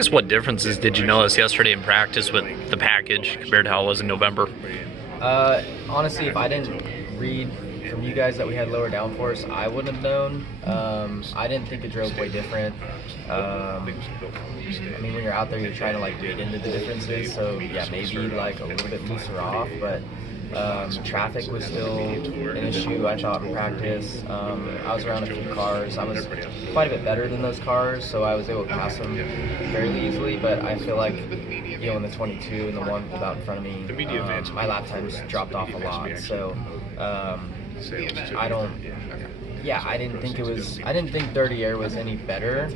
guess what differences did you notice yesterday in practice with the package compared to how it was in November? Honestly, if I didn't read from you guys that we had lower downforce, I wouldn't have known. I didn't think it drove way different. I mean, when you're out there, you're trying to like read into the differences. So yeah, maybe like a little bit looser off, but traffic was still an issue. I thought in practice. I was around a few cars. I was quite a bit better than those cars, so I was able to pass them fairly easily. But I feel like, in the 22 and the one pulled out in front of me, my lap times dropped off a lot. So I didn't think Dirty Air was any better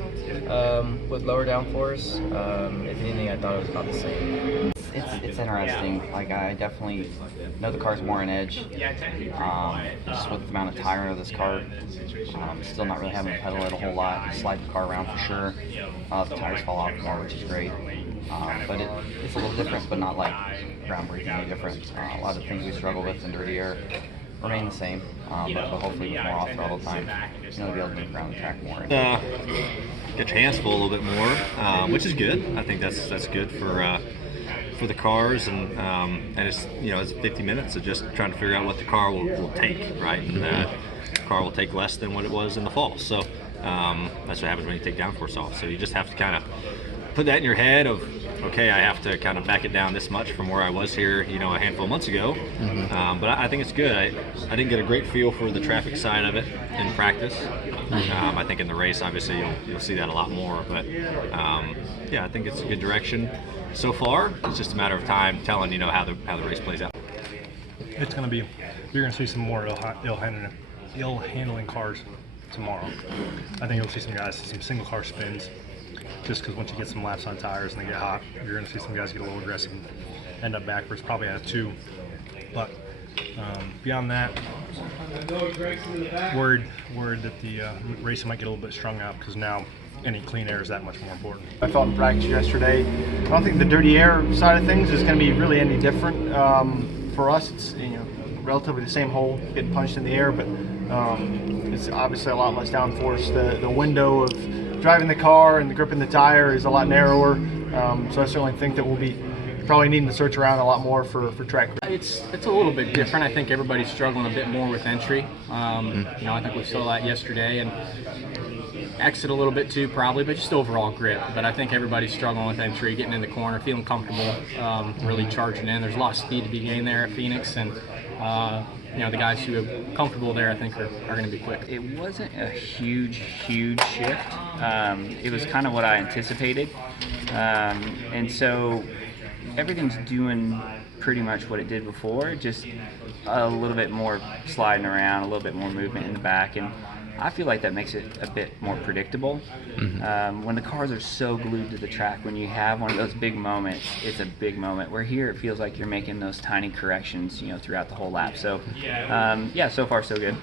with lower downforce. If anything, I thought it was about the same. It's interesting. Like, I definitely know the car's more on edge. Just with the amount of tire of this car, still not really having to pedal it a whole lot. Slide the car around for sure. The tires fall off more, which is great. But it's a little different, but not like groundbreakingly different. A lot of things we struggle with in Dirty Air remain the same, but hopefully with more off-throttle time, to be able to move around the track more. Get your hands full a little bit more, which is good. I think that's good for the cars, and it's 50 minutes of just trying to figure out what the car will take, right? And the car will take less than what it was in the fall. So that's what happens when you take downforce off. So you just have to kind of put that in your head of, okay, I have to kind of back it down this much from where I was here, a handful of months ago. But I think it's good. I didn't get a great feel for the traffic side of it in practice. I think in the race, obviously, you'll see that a lot more. But I think it's a good direction so far. It's just a matter of time telling how the race plays out. You're going to see some more ill-handling cars tomorrow. I think you'll see some single car spins. Just because once you get some laps on tires and they get hot, you're going to see some guys get a little aggressive and end up backwards, probably at 2. But beyond that, worried that the racing might get a little bit strung out, because now any clean air is that much more important. I felt in practice yesterday, I don't think the Dirty Air side of things is going to be really any different. For us, it's relatively the same hole getting punched in the air, but it's obviously a lot less downforce. The window of driving the car and the grip in the tire is a lot narrower, so I certainly think that we'll be probably needing to search around a lot more for track. It's a little bit different. I think everybody's struggling a bit more with entry. I think we saw that yesterday, and exit a little bit too probably, but just overall grip. But I think everybody's struggling with entry, getting in the corner, feeling comfortable, really charging in. There's a lot of speed to be gained there at Phoenix, and the guys who are comfortable there, I think, are going to be quick. It wasn't a huge shift. It was kind of what I anticipated. And so everything's doing pretty much what it did before, just a little bit more sliding around, a little bit more movement in the back. And I feel like that makes it a bit more predictable. When the cars are so glued to the track, when you have one of those big moments, it's a big moment. Where here, it feels like you're making those tiny corrections, throughout the whole lap. So, so far so good.